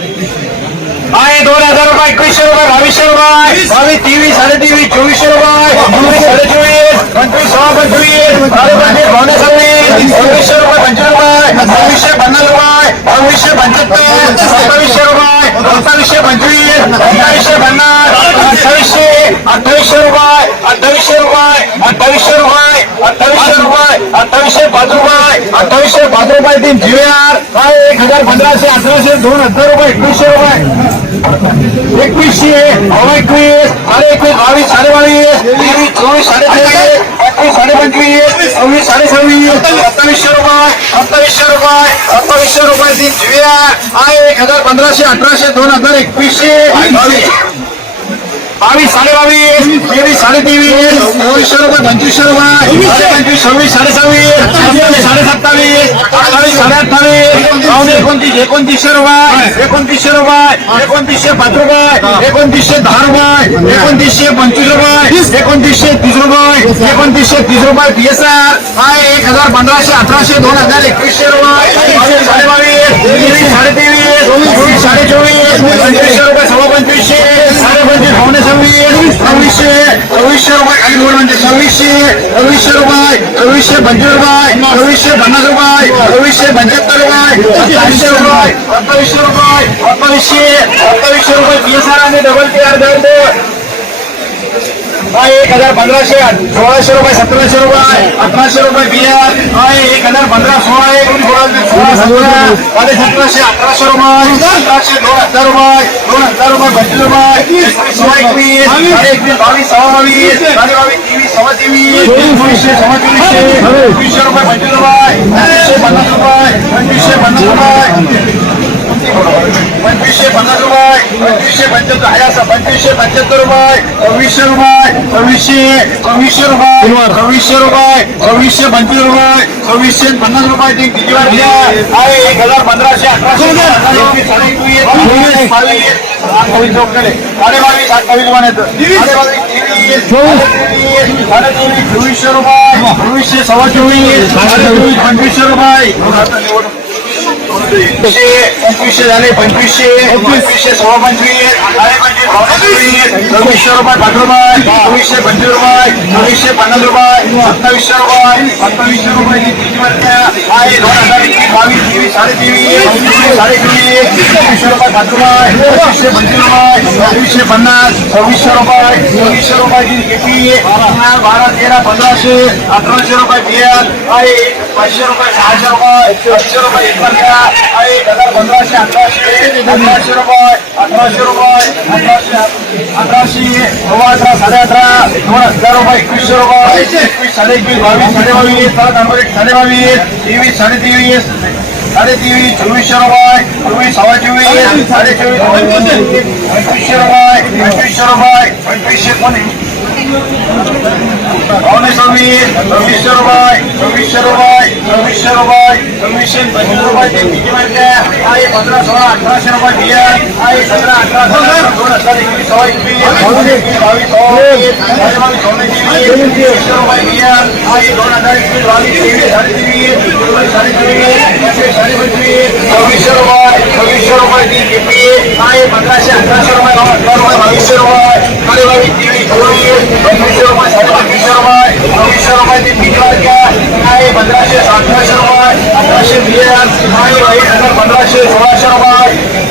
आहे दोन हज़ार रुपये एकवीसशे रुपये बावीसशे रुपये बावीस तेवीस साडे तेवीस चोवीसशे रुपये साडे चोवीस पंचवीस सोळा पंचवीस साडे पंचवीस पावणे सव्वीस सव्वीसशे रुपये पंचवीस रुपये सव्वीसशे पन्नास रुपये सव्वीसशे पंच्याहत्तर सत्तावीसशे रुपये सत्तावीसशे पंचवीस अठ्ठावीसशे पन्नास अठ्ठावीसशे अठ्ठावीसशे रुपये अठ्ठावीसशे रुपये अठ्ठावीसशे रुपये अठ्ठावीसशे रुपये अठ्ठावीसशे पाच रुपये, अठ्ठावीसशे पाच रुपये तीन जीवीआर. काय एक हज़ार पंधराशे, अठराशे, दोन हज़ार रुपये, एकवीसशे रुपये. एकवीसशे अहो एकवीस साडे एकवीस बावीस साडे बावीस तेवीस, चोवीस पंचवीस सव्वीस साडे सव्वीस रुपये, सत्तावीसशे रुपये सत्तावीसशे रुपये तीन एक हज़ार पंधराशे, अठराशे, दोन हज़ार एकवीसशे. बावीस बावीस साडे बावीस तेवीस साडे तेवीस चोवीसशे रुपये पंचवीसशे रुपये साडे पंचवीस सव्वीस साडे सव्वीस सत्तावीस साडे सत्तावीस अठ्ठावीस साडे अठ्ठावीस पावणे एकोणतीस एकोणतीसशे रुपये एकोणतीसशे रुपये एकोणतीसशे पाच रुपये एकोणतीसशे दहा रुपये एकोणतीसशे पंचवीस रुपये एकोणतीसशे तीस रुपये एकोणतीसशे तीस रुपये पी एस आर हा एक हजार पंधराशे अठराशे दोन हजार एकवीसशे रुपये बावीस साडे बावीस तेवीस साडे तेवीस चोवीस साडे चोवीस पंचवीसशे रुपये सव्वा पंचवीसशे साडे पंचवीस पावणे सव्वीस सव्वीसशे सव्वीसशे रुपये काही लोड म्हणजे सव्वीसशे सव्वीसशे रुपये सव्वीसशे पंचवीस रुपये सव्वीसशे पन्नास रुपये सव्वीसशे पंच्याहत्तर रुपये सत्तावीसशे रुपये सत्तावीसशे रुपये सत्तावीसशे सत्तावीसशे रुपये पी एस आर आणि डबल पी आर दर हा एक हजार पंधराशे सोळाशे रुपये सतराशे रुपये अठराशे रुपये बिहार हा एक हजार पंधरा सोळा एक सोळा सोळा सतरा साडे सतराशे अठराशे रुपये अठराशे दोन हजार रुपये दोन हजार रुपये पंचवीस रुपये एकवीस सोळा एकवीस साडे एकवीस बावीस सव्वा बावीस साडे बावीस तेवीस सव्वा तेवीस चोवीसशे सव्वा चोवीसशे एकवीसशे रुपये पंचवीस रुपये पंचवीसशे पन्नास रुपये पंचवीसशे पन्नास रुपये पंचवीसशे पन्नास रुपये पंचवीसशे पंच्याहत्तर आहे असं पंचवीसशे पंच्याहत्तर रुपये सव्वीसशे रुपये सव्वीसशे सव्वीसशे रुपये सव्वीसशे रुपये सव्वीसशे पंचवीस रुपये सव्वीसशे पन्नास रुपये एक हजार पंधराशे अठराशे बावीस, चौकडे साडे बावीस अठ्ठावीस चोवीसशे रुपये चोवीसशे सव्वा चोवीस पंचवीसशे रुपये. पंचवीसशे पंचवीसशे झाले पंचवीसशे पंचवीसशे सोळा पंचवीस साडे पंचवीस सव्वीसशे रुपये पाच रुपये चोवीसशे रुपये चोवीसशे रुपये सत्तावीसशे रुपये सत्तावीसशे रुपये आहे दोन हज़ार एकवीस बावीस तेवीस साडे तेवीस साडे चोवीस चोवीसशे रुपये पाच रुपये चोवीसशे पाचशे रुपये सहाशे रुपये सातशे रुपये एक पंधरा आहे एक हजार पंधराशे अठराशे अठराशे रुपये अठराशे रुपये अठराशे अठराशे नऊ अठरा साडे अठरा दोन हजार रुपये एकवीसशे रुपये एकवीस साडे एकवीस बावीस साडे बावीस सात नंबर एक साडे बावीस तेवीस साडे तेवीस साडे तेवीस चोवीसशे रुपये चोवीस सव्वा चोवीस साडे चोवीस पंचवीसशे रुपये पंचवीसशे रुपये पंचवीसशे कोणी અને સ્વામી રમેશ્વરભાઈ રમેશ્વરભાઈ રમેશ્વરભાઈ રમેશન ભજનભાઈ બીજી માટે આ એ પંદર સોળ અઠારસો રૂપિયા બીજા આ એ સત્તર અઠારસો સોળ હજાર એકવીસ સો એકવીસ બાવીસ સો બાવીસ સોને આ એ ત્રણ હજાર એકવીસ બાવીસ ત્રેવીસ સાડી ત્રેવીસ સાડી ત્રેવીસ સાડી પચવીસ રમેશ્વરભાઈ રમેશ્વરભાઈ આ એ પંદરસો અઠારસો રૂપિયા અઠાર રૂપિયા બાવીસો કાર્યવાહી કેવી કરવી કિશોરભાઈ સાહેબ કિશોરભાઈ કિશોરભાઈની પીકવાર ક્યાં એ પંદરશે સાતસો રૂપિયા પંદરશે બે ભાઈ ભાઈ અંદર પંદરશે સોળસો રૂપિયા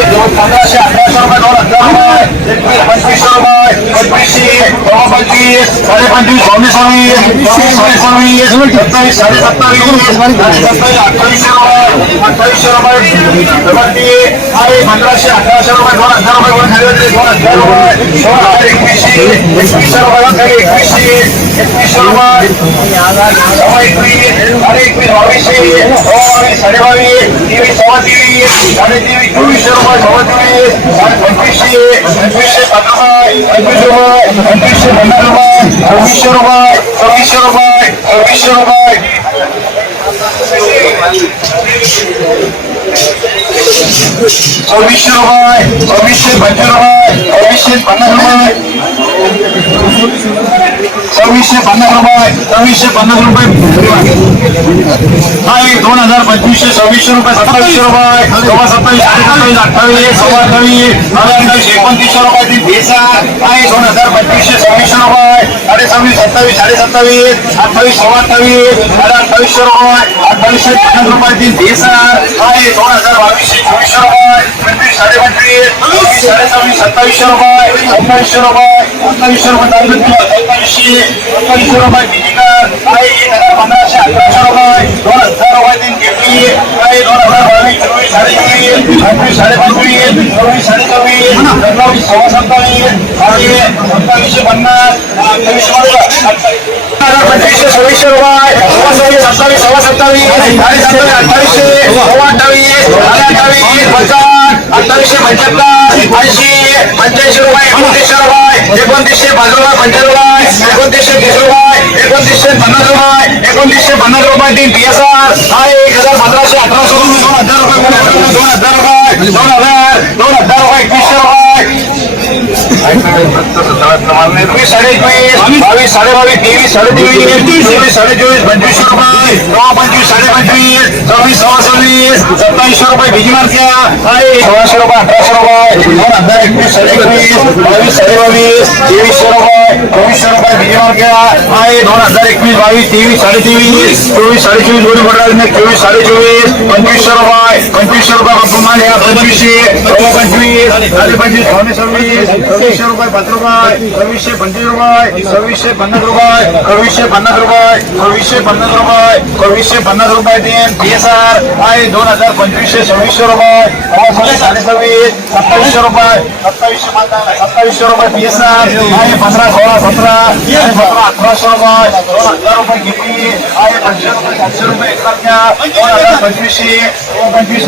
પંદરસો અઢારસો રૂપિયા દોઢ હજાર રૂપિયા પચીસો एकवीस पंचवीसशे रुपये पंचवीसशे सव्वा पंचवीस साडे पंचवीस पावणे सव्वीस सव्वीस साडे सव्वीस सत्तावीस साडे सत्तावीस साडे सत्तावीस अठ्ठावीसशे रुपये अठ्ठावीसशे रुपये सेवंटी आहे पंधराशे अठराशे रुपये दोन हजार रुपये वर खाली होते दोन हजार रुपये दोन हजार एकवीसशे एकवीसशे रुपये वर खाली एकवीसशे एकवीसशे रुपये सव्वा एकवीस साडे एकवीस बावीसशे सव्वा बावीस साडे बावीस तेवीस सव्वा तेवीस साडे तेवीस चोवीसशे रुपये सव्वा चोवीस साडे पंचवीसशे पंचवीसशे पंधरा रुपये पंचवीस रुपये पंचवीसशे पन्नास रुपये सव्वीसशे रुपये सव्वीसशे रुपये सव्वीसशे रुपये सव्वीसशे रुपये सव्वीसशे पंचवीस रुपये सव्वीसशे पन्नास रुपये सव्वीसशे पन्नास रुपये सव्वीसशे पन्नास रुपये. हा दोन हजार पंचवीसशे सव्वीसशे रुपये सत्तावीसशे रुपये. सव्वा सत्तावीस अठ्ठावीस अठ्ठावीस सव्वा अठ्ठावीस अठ्ठावीस एकोणतीसशे रुपये ती भेसा हा दोन हजार पंचवीसशे सव्वीस सत्तावीस साडे सत्तावीस अठ्ठावीस सव्वा अठ्ठावीस साडे रुपये अठ्ठावीसशे पन्नास ती हज़ार बावीसशे चोवीसशे रुपये पंचवीस साडे पंचवीस सव्वीस साडे हज़ार पंधराशे अठराशे हज़ार रुपये तीन घेतली आहे दोन हज़ार बावीस चोवीस साडे चोवीस पंचवीस साडे पंचवीस चोवीस हजार पंचवीसशे सव्वीसशे रुपये सव्वा सव्वीस सत्तावीस सव्वा सत्तावीस साडे सत्तावीस अठ्ठावीसशे सव्वा अठ्ठावीस साडे अठ्ठावीस पचास अठ्ठावीसशे पंच्याहत्तर ऐंशी पंच्याऐंशी रुपये एकोणतीसशे रुपये एकोणतीसशे पाच रुपये पंचावन्न रुपये एकोणतीसशे तीस रुपये एकोणतीसशे पन्नास रुपये एकोणतीसशे पन्नास रुपये तीन पी एस आर हा एक हजार पंधराशे अठराशे रुपये दोन हजार रुपये दोन हजार रुपये दोन हजार दोन हजार रुपये एकवीसशे रुपये साडे चोवीस पंचवीसशे रुपये पंचवीस साडे दोन पंचवीसशे रुपये कमाल या पंचवीसशे पंचवीस साडे पंचवीस पावणे सव्वीस सव्वीसशे रुपये पाच रुपये सव्वीसशे पंचवीस रुपये सव्वीसशे पन्नास रुपये सव्वीसशे पन्नास रुपये सव्वीसशे पन्नास रुपये सव्वीसशे पन्नास रुपये तीन पी एस आर आहे दोन हज़ार पंचवीसशे सव्वीसशे रुपये साडे सव्वीस सत्तावीसशे रुपये सत्तावीसशे सत्तावीसशे रुपये पी एस आर आहे पंधरा सोळा सतरा सतरा अठराशे रुपये दोन हज़ार रुपये किती आहे पाचशे रुपये सातशे रुपये पंचवीसशे पंचवीस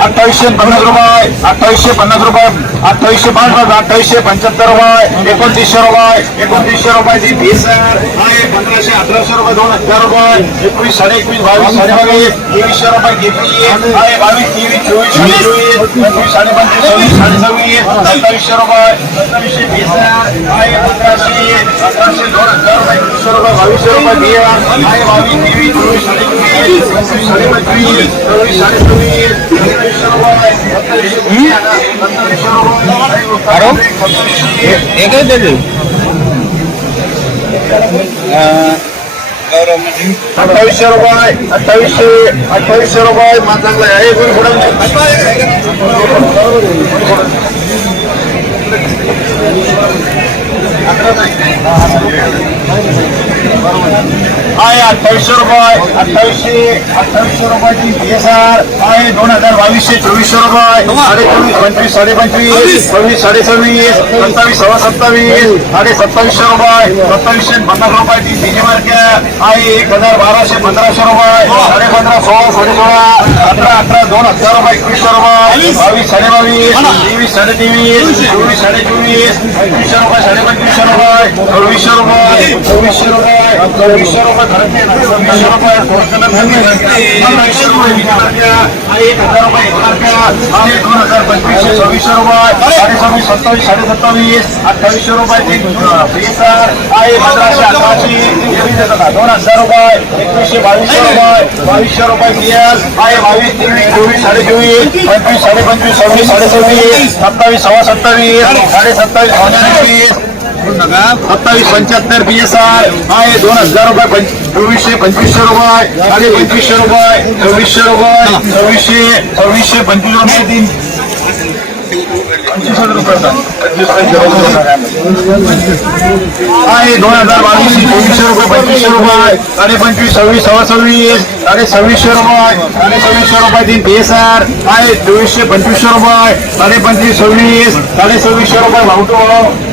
अठ्ठावीसशे पन्नास रुपये अठ्ठावीसशे पन्नास रुपये अठ्ठावीसशे पाच रुपये अठ्ठावीसशे पंच्याहत्तर रुपये एकोणतीसशे रुपये एकोणतीसशे रुपयाची फीस आहे. पंधराशे अठराशे रुपये दोन हजार रुपये एकवीस साडे एकवीस बावीस साडे बावीस तेवीसशे रुपये घेतली आहे. बावीस तेवीस चोवीस साडे चोवीस पंचवीस साडे पंचवीस सव्वीस साडे सव्वीस सत्तावीसशे रुपये सत्तावीसशे फीस आहे. पंधराशे अठराशे दोन हजार रुपये एकवीसशे रुपये बावीसशे रुपये बिया आहे बावीस तेवीस चोवीस साडे चोवीस पंचवीस साडे पंचवीस चोवीस साडे सव्वीस सत्तावीसशे रुपये सत्तावीसशे रुपये एकच देते अठ्ठावीसशे रुपये अठ्ठावीसशे अठ्ठावीसशे रुपये मान चांगला आहे कोणी पुढे आहे अठ्ठावीसशे रुपये अठ्ठावीसशे अठ्ठावीसशे रुपयाची PSR आहे दोन हजार बावीसशे चोवीसशे रुपये साडे चोवीस पंचवीस साडे पंचवीस सव्वीस साडे सव्वीस सत्तावीस सव्वा सत्तावीस साडे सत्तावीसशे रुपये सत्तावीसशे पन्नास रुपयाची बीजी मार्के आहे एक हजार बाराशे पंधराशे रुपये साडे पंधरा सोळा साडे सोळा अठरा अठरा दोन हजार रुपये एकवीसशे रुपये बावीस साडे बावीस तेवीस साडे तेवीस चोवीस साडे चोवीस पंचवीसशे रुपये साडे पंचवीसशे रुपये चोवीसशे रुपये चोवीसशे रुपये दोन हजार पंचवीसशे चोवीसशे रुपये साडे सत्तावीस साडे सत्तावीस अठ्ठावीसशे रुपयाची पंधराशे अठराशे दोन हजार रुपये एकवीसशे बावीसशे रुपये बावीसशे रुपये पीएस आहे बावीस तेवीस चोवीस साडे चोवीस पंचवीस साडे पंचवीस सव्वीस साडे सव्वीस सत्तावीस सव्वा सत्तावीस साडे सत्तावीस सत्तावीस सत्तावीस, पंच्याहत्तर पी एस आर आहे, दोन हज़ार रुपये चोवीसशे, पंचवीसशे रुपये, साडे पंचवीसशे रुपये चोवीसशे रुपये, सव्वीसशे सव्वीसशे पंचवीस रुपये, तीन पंचवीस दोन हज़ार बावीस, चोवीसशे रुपये, पंचवीसशे रुपये पंचवीस रुपये रुपये, तीन पी एस आर चोवीसशे रुपये, साडे पंचवीस, सव्वीस, साडे सव्वीसशे रुपये